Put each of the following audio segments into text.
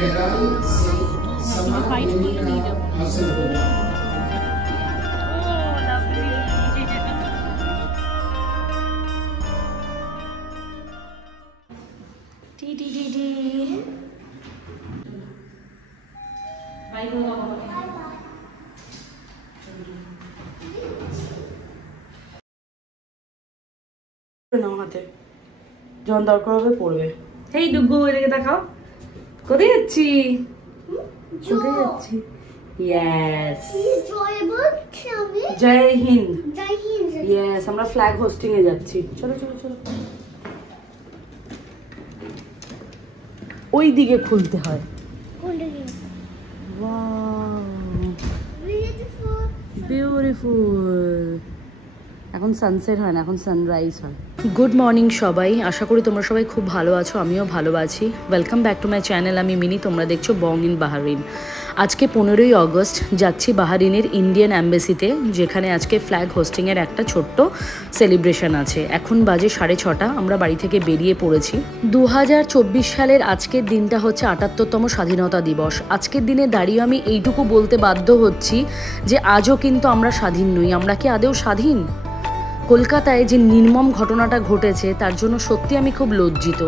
गहराई से समाधि का हासिल होगा। যখন দরকার হবে পড়বে। এই ডুগু এদিকে দেখাও, কোথায় যাচ্ছি? কোথায় যাচ্ছি? ইয়েস, জয় হিন্দ। ইয়েস, আমরা ফ্ল্যাগ হোস্টিং এ যাচ্ছি। চলো চলো চলো, ওই দিকে খুলতে হয়। বিউটিফুল। এখন সানসেট হয় না, এখন সানরাইজ হয়। গুড মর্নিং সবাই, আশা করি তোমরা সবাই খুব ভালো আছো, আমিও ভালো আছি। Welcome back to my channel, আমি মিনি, তোমরা দেখছো বং ইন বাহারিন। আজকে 15ই অগস্ট যাচ্ছি বাহারিনের ইন্ডিয়ান অ্যাম্বাসিতে, যেখানে আজকে ফ্ল্যাগ হোস্টিংয়ের একটা ছোট্ট সেলিব্রেশন আছে। এখন বাজে 6:30, আমরা বাড়ি থেকে বেরিয়ে পড়েছি। 2024 সালের আজকের দিনটা হচ্ছে 78তম স্বাধীনতা দিবস। আজকের দিনে দাঁড়িয়ে আমি এইটুকু বলতে বাধ্য হচ্ছি যে আজও কিন্তু আমরা স্বাধীন নই। আমরা কি আদৌ স্বাধীন? কলকাতায় যে নির্মম ঘটনাটা ঘটেছে তার জন্য সত্যি আমি খুব লজ্জিত।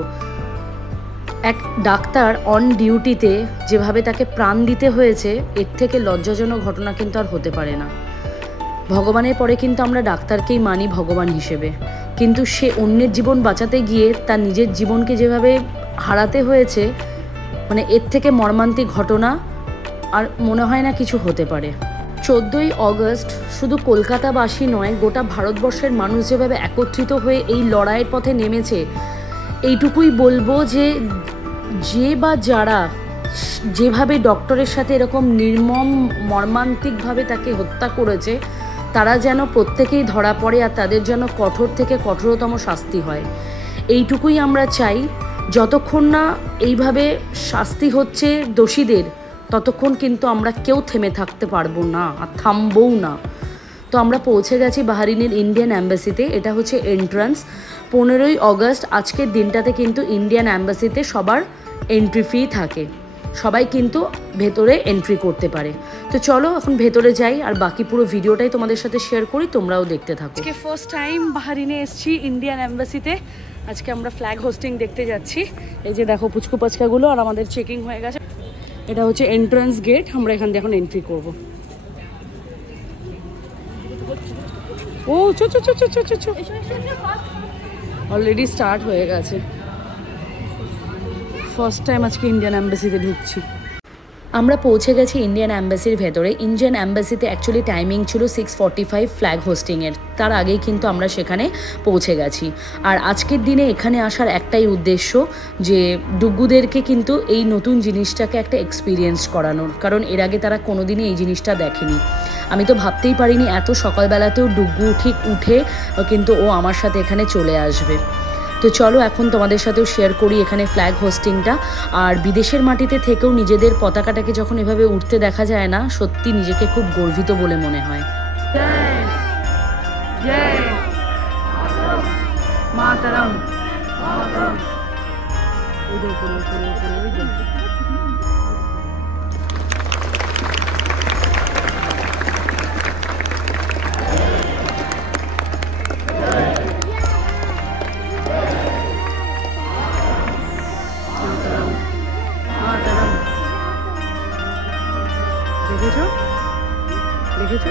এক ডাক্তার অন ডিউটিতে যেভাবে তাকে প্রাণ দিতে হয়েছে, এর থেকে লজ্জাজনক ঘটনা কিন্তু আর হতে পারে না। ভগবানের পরে কিন্তু আমরা ডাক্তারকেই মানি ভগবান হিসেবে, কিন্তু সে অন্যের জীবন বাঁচাতে গিয়ে তার নিজের জীবনকে যেভাবে হারাতে হয়েছে, মানে এর থেকে মর্মান্তিক ঘটনা আর মনে হয় না কিছু হতে পারে। 14ই অগস্ট শুধু কলকাতাবাসী নয়, গোটা ভারতবর্ষের মানুষ যেভাবে একত্রিত হয়ে এই লড়াইয়ের পথে নেমেছে, এইটুকুই বলবো যে যে বা যারা যেভাবে ডক্টরের সাথে এরকম নির্মম মর্মান্তিকভাবে তাকে হত্যা করেছে, তারা যেন প্রত্যেকেই ধরা পড়ে আর তাদের যেন কঠোর থেকে কঠোরতম শাস্তি হয়। এইটুকুই আমরা চাই। যতক্ষণ না এইভাবে শাস্তি হচ্ছে দোষীদের, ততক্ষণ কিন্তু আমরা কেউ থেমে থাকতে পারবো না আর থামবও না। তো আমরা পৌঁছে গেছি বাহারিনের ইন্ডিয়ান অ্যাম্বাসিতে। এটা হচ্ছে এন্ট্রান্স। 15ই অগস্ট আজকের দিনটাতে কিন্তু ইন্ডিয়ান অ্যাম্বাসিতে সবার এন্ট্রি ফি থাকে, সবাই কিন্তু ভেতরে এন্ট্রি করতে পারে। তো চলো এখন ভেতরে যাই আর বাকি পুরো ভিডিওটাই তোমাদের সাথে শেয়ার করি, তোমরাও দেখতে থাকো। আজকে ফার্স্ট টাইম বাহারিনে এসেছি ইন্ডিয়ান অ্যাম্বাসিতে। আজকে আমরা ফ্ল্যাগ হোস্টিং দেখতে যাচ্ছি। এই যে দেখো পুচকু পাচকাগুলো, আর আমাদের চেকিং হয়ে গেছে। এটা হচ্ছে এন্ট্রান্স গেট, আমরা এখান দিয়ে এখন এন্ট্রি করব। ও চো চো চো চো চো চো, অলরেডি স্টার্ট হয়ে গেছে। ফার্স্ট টাইম আজকে ইন্ডিয়ান অ্যাম্বাসিতে ঢুকছি। আমরা পৌঁছে গেছি ইন্ডিয়ান অ্যাম্বাসির ভেতরে। ইন্ডিয়ান অ্যাম্বাসিতে অ্যাকচুয়ালি টাইমিং ছিল 6:45 ফ্ল্যাগ হোস্টিংয়ের, তার আগেই কিন্তু আমরা সেখানে পৌঁছে গেছি। আর আজকের দিনে এখানে আসার একটাই উদ্দেশ্য, যে ডুগ্গুদেরকে কিন্তু এই নতুন জিনিসটাকে একটা এক্সপিরিয়েন্স করানোর, কারণ এর আগে তারা কোনোদিনই এই জিনিসটা দেখেনি। আমি তো ভাবতেই পারিনি এত সকালবেলাতেও ডুগ্গু ঠিক উঠে কিন্তু ও আমার সাথে এখানে চলে আসবে। তো চলো এখন তোমাদের সাথেও শেয়ার করি এখানে ফ্ল্যাগ হোস্টিংটা। আর বিদেশের মাটিতে থেকেও নিজেদের পতাকাটাকে যখন এভাবে উঠতে দেখা যায় না, সত্যি নিজেকে খুব গর্বিত বলে মনে হয়। দেখেছো দেখেছো,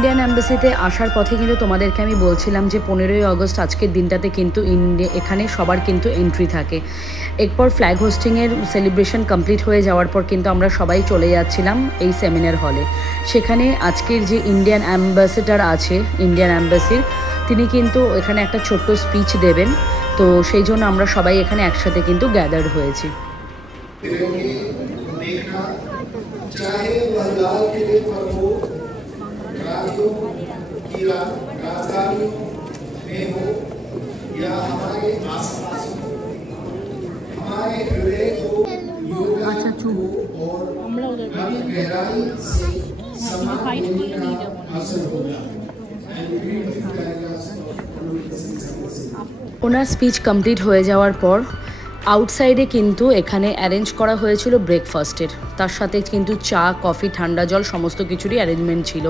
ইন্ডিয়ান অ্যাম্বাসিতে আসার পথে কিন্তু তোমাদেরকে আমি বলছিলাম যে 15ই আগস্ট আজকের দিনটাতে কিন্তু এখানে সবার কিন্তু এন্ট্রি থাকে। এরপর ফ্ল্যাগ হোস্টিংয়ের সেলিব্রেশন কমপ্লিট হয়ে যাওয়ার পর কিন্তু আমরা সবাই চলে যাচ্ছিলাম এই সেমিনার হলে। সেখানে আজকের যে ইন্ডিয়ান অ্যাম্বাসেডার আছে ইন্ডিয়ান অ্যাম্বাসির, তিনি কিন্তু এখানে একটা ছোট্ট স্পিচ দেবেন। তো সেই জন্য আমরা সবাই এখানে একসাথে কিন্তু গ্যাদার্ড হয়েছি। चाहे वह लाल किले पर हो, राज्यों की राजधानियों में हो या हमारे आसपास हो, हमारे हृदय को योगा और गहराई से सम्मान देने का अवसर होगा। ওনার স্পিচ কমপ্লিট হয়ে যাওয়ার পর আউটসাইডে কিন্তু এখানে অ্যারেঞ্জ করা হয়েছিল ব্রেকফাস্টের, তার সাথে কিন্তু চা, কফি, ঠান্ডা জল সমস্ত কিছুরই অ্যারেঞ্জমেন্ট ছিল।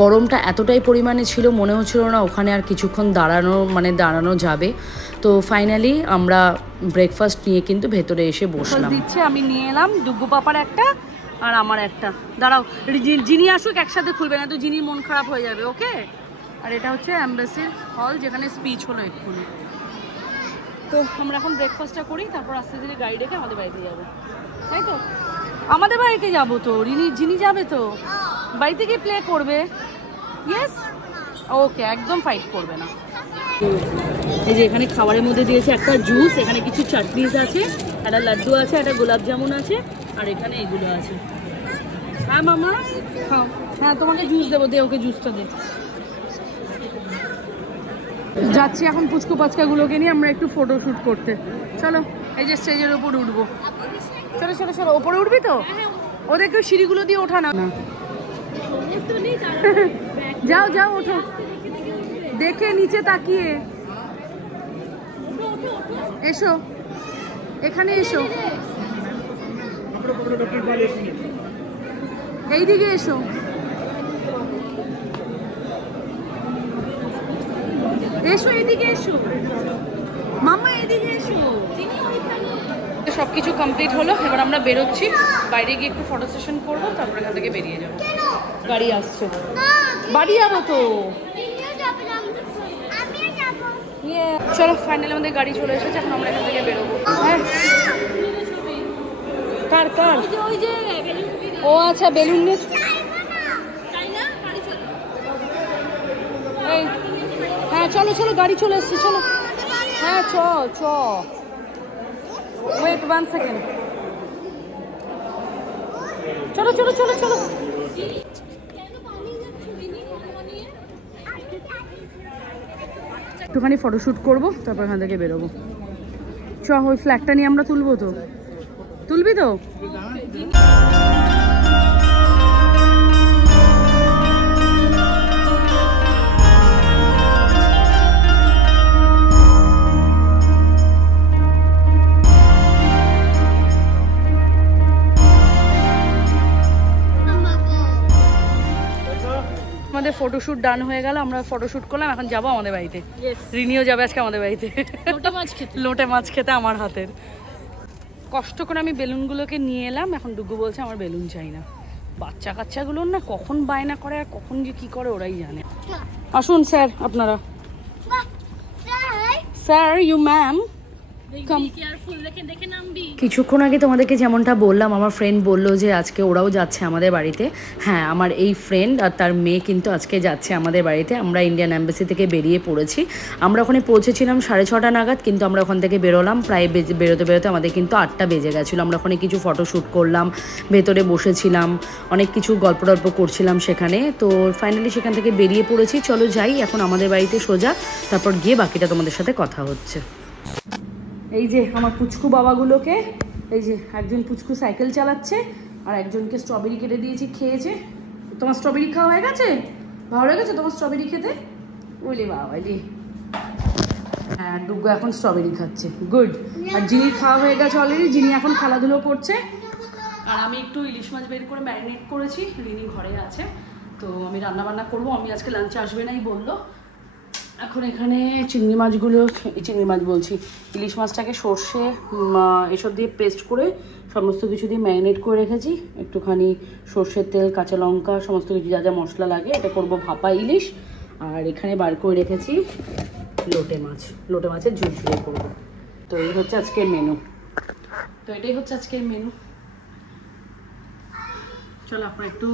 গরমটা এতটাই পরিমাণে ছিল, মনে হচ্ছিল না ওখানে আর কিছুক্ষণ দাঁড়ানো যাবে। তো ফাইনালি আমরা ব্রেকফাস্ট নিয়ে কিন্তু ভেতরে এসে বসলাম। দিচ্ছে আমি নিয়ে এলাম ডুগু পাপার একটা আর আমার একটা। দাঁড়াও, জিনি আসুক একসাথে খুলবে না তো জিনির মন খারাপ হয়ে যাবে। ওকে। আর এটা হচ্ছে অ্যাম্বাসির হল, যেখানে স্পিচ হলো এক্ষুনি। তো আমরা এখন ব্রেকফাস্টটা করি, তারপর আস্তে ধীরে গাড়ি ডেকে আমাদের বাড়িতে যাবো, তাই তো? আমাদের বাড়িতে যাবো তো। জিনি যাবে তো বাড়িতে গিয়ে প্লে করবে। ইয়েস, ওকে, একদম ফাইট করবে না। এই যে এখানে খাবারের মধ্যে দিয়েছে একটা জুস, এখানে কিছু চাটনিস আছে, একটা লাড্ডু আছে, একটা গোলাপ জামুন আছে, আর এখানে এগুলো আছে। হ্যাঁ মামা খাও। হ্যাঁ তোমাকে জুস দেবো, দে ওকে জুসটা দে। যাচ্ছি এখন পুচকু পাচকাগুলোকে নিয়ে আমরা একটু ফটোশ্যুট করতে। চলো, এই যে স্টেজের উপর উঠবো। চলো চলো চলো, ওপরে উঠবি তো? ওদেরকে সিঁড়িগুলো দিয়ে ওঠানো না। যাও যাও, ওঠো, দেখে নিচে তাকিয়ে এসো, এখানে এসো, এইদিকে এসো। এসো এদিকে এসো মামা, এদিকে এসো। সবকিছু কমপ্লিট হলো, এবার আমরা বেরোচ্ছি। বাইরে গিয়ে একটু ফটো সেশন করবো, তারপরে এখান থেকে বেরিয়ে যাবো। গাড়ি আসছে, বাড়ি যাবো তো। চলো, ফাইনালি আমাদের গাড়ি চলে এসেছে, এখন আমরা এখান থেকে বেরোবো। হ্যাঁ, কার কার? ও আচ্ছা, বেলুন নিয়ে। হ্যাঁ চলো চলো, গাড়ি চলে এসছে, চলো। হ্যাঁ চ চ, ওয়েট 1 সেকেন্ড। চলো চলো চলো চলো। একটুখানি ফটোশ্যুট করবো, তারপর এখান থেকে বেরোবো। চ, ওই ফ্ল্যাগটা নিয়ে আমরা তুলবো তো। তুলবি তো? আমাদের ফটোশ্যুট ডান হয়ে গেল, আমরা ফটোশ্যুট করলাম, এখন যাবো আমাদের বাড়িতে। রিনিও যাবে আজকে আমাদের বাড়িতে লোটে মাছ খেতে আমার হাতের। কষ্ট করে আমি বেলুনগুলোকে নিয়ে এলাম, এখন ডুগু বলছে আমার বেলুন চাই না। বাচ্চা কাচ্চাগুলোর না কখন বায়না করে আর কখন যে কি করে ওরাই জানে। আসুন স্যার, আপনারা। স্যার, ইউ ম্যাম, কিছুক্ষণ আগে তোমাদেরকে যেমনটা বললাম, আমার ফ্রেন্ড বললো যে আজকে ওরাও যাচ্ছে আমাদের বাড়িতে। হ্যাঁ, আমার এই ফ্রেন্ড আর তার মেয়ে কিন্তু আজকে যাচ্ছে আমাদের বাড়িতে। আমরা ইন্ডিয়ান অ্যাম্বাসি থেকে বেরিয়ে পড়েছি। আমরা ওখানে পৌঁছেছিলাম 6:30 নাগাদ, কিন্তু আমরা ওখান থেকে বেরোলাম প্রায় বেরোতে বেরোতে আমাদের কিন্তু 8টা বেজে গেছিলো। আমরা ওখানে কিছু ফটোশ্যুট করলাম, ভেতরে বসেছিলাম, অনেক কিছু গল্প টল্প করছিলাম সেখানে। তো ফাইনালি সেখান থেকে বেরিয়ে পড়েছি। চলো যাই এখন আমাদের বাড়িতে সোজা, তারপর গিয়ে বাকিটা তোমাদের সাথে কথা হচ্ছে। এই যে আমার পুচকু বাবাগুলোকে, এই যে একজন পুচকু সাইকেল চালাচ্ছে আর একজনকে স্ট্রবেরি কেটে দিয়েছি, খেয়েছে। তোমার স্ট্রবেরি খাওয়া হয়ে গেছে? ভালো লেগেছে তোমার স্ট্রবেরি খেতে? বলি বাবা রে। হ্যাঁ, ডুগু এখন স্ট্রবেরি খাচ্ছে, গুড। আর জিনির খাওয়া হয়ে গেছে অলরেডি, জিনি এখন খেলাধুলো করছে। আর আমি একটু ইলিশ মাছ বের করে ম্যারিনেট করেছি, রিনি ঘরে আছে, তো আমি রান্না বান্না করবো। আমি আজকে লাঞ্চে আসবে নাই বললো, এখন এখানে চিংড়ি মাছ বলছি, ইলিশ মাছটাকে সর্ষে এসব দিয়ে পেস্ট করে সমস্ত কিছু দিয়ে ম্যারিনেট করে রেখেছি। একটুখানি সর্ষের তেল, কাঁচা লঙ্কা, সমস্ত কিছু যা যা মশলা লাগে, এটা করব ভাপা ইলিশ। আর এখানে বার করে রেখেছি লোটে মাছের ঝুরঝুরে করবো। তো এই হচ্ছে আজকের মেনু। চলো এখন একটু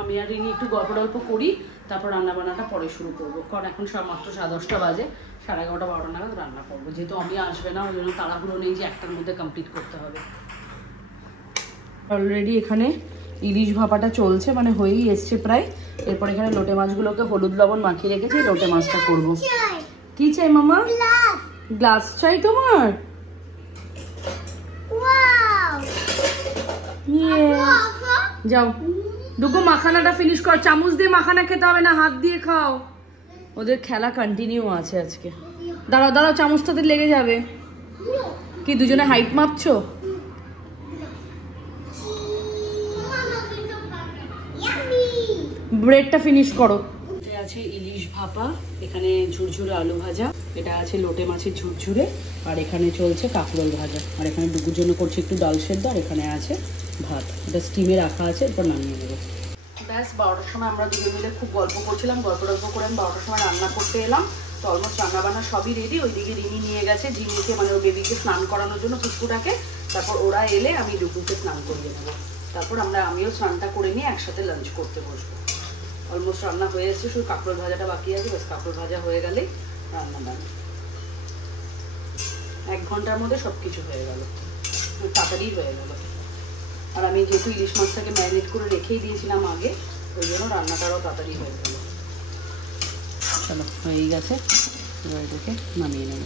আমি আর রিনি একটু গল্প করি, তারপর রান্নাবান্নাটা পরে শুরু করবো। কারণ এখন মাত্র 10:30 বাজে, 11:30 12টা নাগাদ রান্না করবো। যেহেতু আমি আসবে না, ওই জন্য তাড়াহুড়ো নেই যে একটার মধ্যে কমপ্লিট করতে হবে। অলরেডি এখানে ইলিশ ভাপাটা চলছে, মানে হয়েই এসছে প্রায়। এরপর এখানে লোটে মাছগুলোকে হলুদ লবণ মাখিয়ে রেখেছি, লোটে মাছটা করবো। কি চাই মামা? গ্লাস চাই তোমার? যাও ডুগু মাখানাটা ফিনিশ কর। চামচ দিয়ে মাখানা খেতে হবে না, হাত দিয়ে খাও। ওদের খেলা কন্টিনিউ আছে আজকে। দাঁড়াও চামচটাতে লেগে যাবে। কি দুজনে হাইট মাপছো? ব্রেডটা ফিনিশ করো। আছে ইলিশ ভাপা, এখানে ঝুরঝুরে আলু ভাজা, এটা আছে লোটে মাছের ঝুরঝুরে, আর এখানে চলছে কাঁকরোল ভাজা, আর এখানে ডুগুর জন্য করছি একটু ডাল সেদ্ধ, আর এখানে আছে ভাত। এটা স্টিমে রাখা আছে, এরপর নামিয়ে নেবো। ব্যাস 12টার সময় আমরা দুজন মিলে খুব গল্প করছিলাম। গল্প করে আমি 12টার সময় রান্না করতে এলাম। তো অলমোস্ট রান্নাবান্না সবই রেডি। ওইদিকে রিনি নিয়ে গেছে ঝিমিকে, মানে ওর বেবিকে স্নান করানোর জন্য, পুচকুটাকে। তারপর ওরা এলে আমি ডুগুকে স্নান করিয়ে নেবো। তারপর আমিও স্নানটা করে নিয়ে একসাথে লাঞ্চ করতে বসবো। অলমোস্ট রান্না হয়ে এসছে, শুধু কাঁকরোল ভাজাটা বাকি আছে। বাস কাঁকরোল ভাজা হয়ে গেলেই রান্না বান্না। 1 ঘন্টার মধ্যে সব কিছু হয়ে গেল, তাড়াতাড়ি হয়ে গেল। আর আমি যেহেতু ইলিশ মাছটাকে ম্যারিনেট করে রেখেই দিয়েছিলাম আগে, ওই জন্য রান্নাটারও তাড়াতাড়ি হয়ে গেল। চলো হয়েই গেছে, এবার এটাকে নামিয়ে নেব।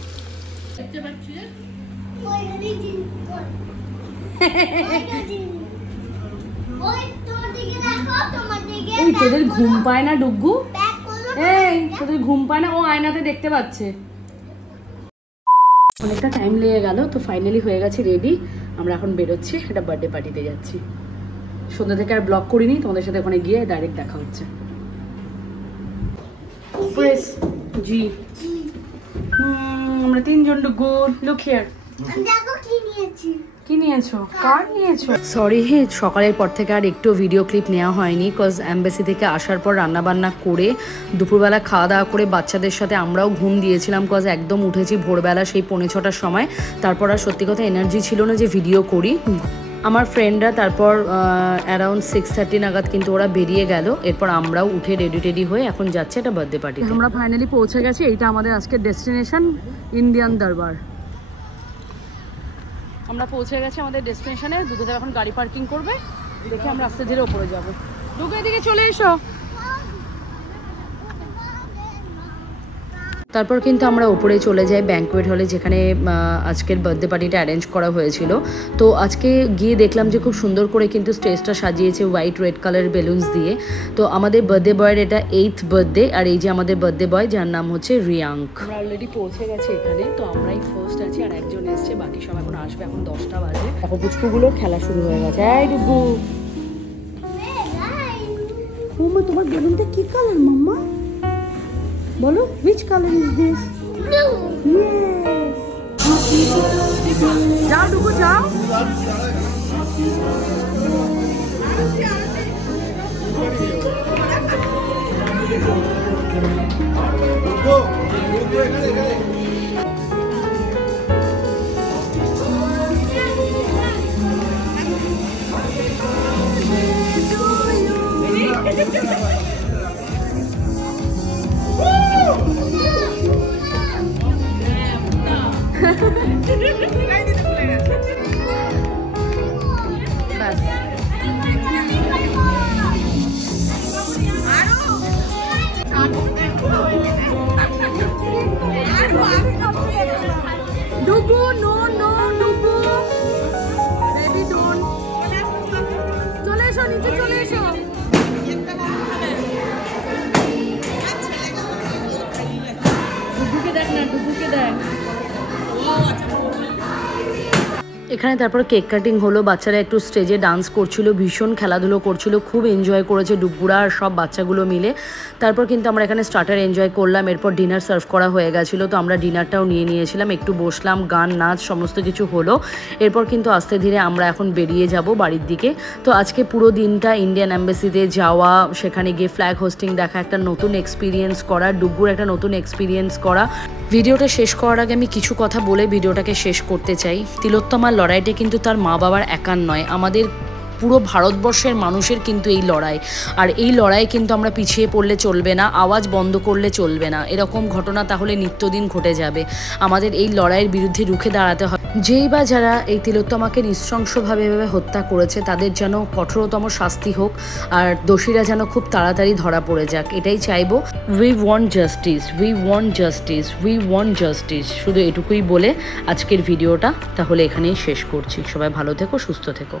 তোদের ঘুম পায় না ডুগু? তোদের ঘুম পায় না? ও আয়নাতে দেখতে পাচ্ছে। অনেকটা টাইম লেগে গেল, তো ফাইনালি হয়ে গেছে রেডি। আমরা এখন বেরোচ্ছি, একটা বার্থডে পার্টিতে যাচ্ছি। সন্ধ্যা থেকে আর ব্লগ করিনি, তোমাদের সাথে ওখানে গিয়ে ডাইরেক্ট দেখা হচ্ছে। জি আমরা 3 জন ডুগু। Look here. কি নিয়েছো? কার নিয়েছো? সরি, সকালের পর থেকে আর একটু ভিডিও ক্লিপ নেওয়া হয়নি, কজ এমবাসি থেকে আসার পর রান্নাবান্না করে দুপুরবেলা খাওয়া দাওয়া করে বাচ্চাদের সাথে আমরাও ঘুম দিয়েছিলাম, কজ একদম উঠেছি ভোরবেলা সেই 5:45-র সময়। তারপর আর সত্যি কথা এনার্জি ছিল না যে ভিডিও করি। আমার ফ্রেন্ডরা তারপর অ্যারাউন্ড 6:30 নাগাদ কিন্তু ওরা বেরিয়ে গেল। এরপর আমরাও উঠে রেডি হয়ে এখন যাচ্ছে একটা বার্থডে পার্টি। আমরা ফাইনালি পৌঁছে গেছি। এইটা আমাদের আজকের ডেস্টিনেশন, ইন্ডিয়ান দরবার। আমরা পৌঁছে গেছি আমাদের ডেস্টিনেশনে। দুটো এখন গাড়ি পার্কিং করবে, দেখে আমরা আস্তে ধীরে ওপরে যাবো। দুটো এদিকে চলে এসো। তারপর কিন্তু আমরা ওপরে চলে যাই ব্যাঙ্কোয়েট হলে, যেখানে আজকের বার্থডে পার্টিটা অ্যারেঞ্জ করা হয়েছিল। তো আজকে গিয়ে দেখলাম যে খুব সুন্দর করে কিন্তু স্টেজটা সাজিয়েছে হোয়াইট রেড কালার বেলুনস দিয়ে। তো আমাদের বার্থডে বয়ের এটা 8th বার্থডে, আর এই যে আমাদের বার্থডে বয় যার নাম হচ্ছে রিয়াঙ্ক। আমরা অলরেডি পৌঁছে গেছি এখানে, তো আমরাই ফার্স্ট আছি, আর একজন এসছে, বাকি সব এখন আসবে। এখন 10টা বাজে। এখন পুচকুগুলোর খেলা শুরু হয়ে গেছে। এই ডুগু, মাম্মা তোমার বেলুনটা কি কালার মাম্মা? বলো, which color is this? Blue. Yes. যাও ডুগু যাও। ব্যাস এখানে তারপর কেক কাটিং হলো, বাচ্চারা একটু স্টেজে ডান্স করছিল, ভীষণ খেলাধুলো করছিল, খুব এনজয় করেছে ডুবুরা আর সব বাচ্চাগুলো মিলে। তারপর কিন্তু আমরা এখানে স্টার্টার এনজয় করলাম, এরপর ডিনার সার্ভ করা হয়ে গেছিলো, তো আমরা ডিনারটাও নিয়ে নিয়েছিলাম, একটু বসলাম, গান নাচ সমস্ত কিছু হলো। এরপর কিন্তু আস্তে ধীরে আমরা এখন বেরিয়ে যাব বাড়ির দিকে। তো আজকে পুরো দিনটা ইন্ডিয়ান এম্বাসিতে যাওয়া, সেখানে গিয়ে ফ্ল্যাগ হোস্টিং দেখা, একটা নতুন এক্সপিরিয়েন্স করা, ডুবুর একটা নতুন এক্সপিরিয়েন্স করা। ভিডিওটা শেষ করার আগে আমি কিছু কথা বলে ভিডিওটাকে শেষ করতে চাই। তিলোত্তমার লড়াইটা কিন্তু তার মা বাবার একার নয়, আমাদের পুরো ভারতবর্ষের মানুষের কিন্তু এই লড়াই। আর এই লড়াই কিন্তু আমরা পিছিয়ে পড়লে চলবে না, আওয়াজ বন্ধ করলে চলবে না। এরকম ঘটনা তাহলে নিত্যদিন ঘটে যাবে। আমাদের এই লড়াইয়ের বিরুদ্ধে রুখে দাঁড়াতে হবে। যেই বা যারা এই তিলোত্তমাকে নৃশংসভাবে হত্যা করেছে তাদের যেন কঠোরতম শাস্তি হোক, আর দোষীরা যেন খুব তাড়াতাড়ি ধরা পড়ে যাক, এটাই চাইবো। We want justice, we want justice, we want justice. শুধু এটুকুই বলে আজকের ভিডিওটা তাহলে এখানেই শেষ করছি। সবাই ভালো থেকো, সুস্থ থেকো।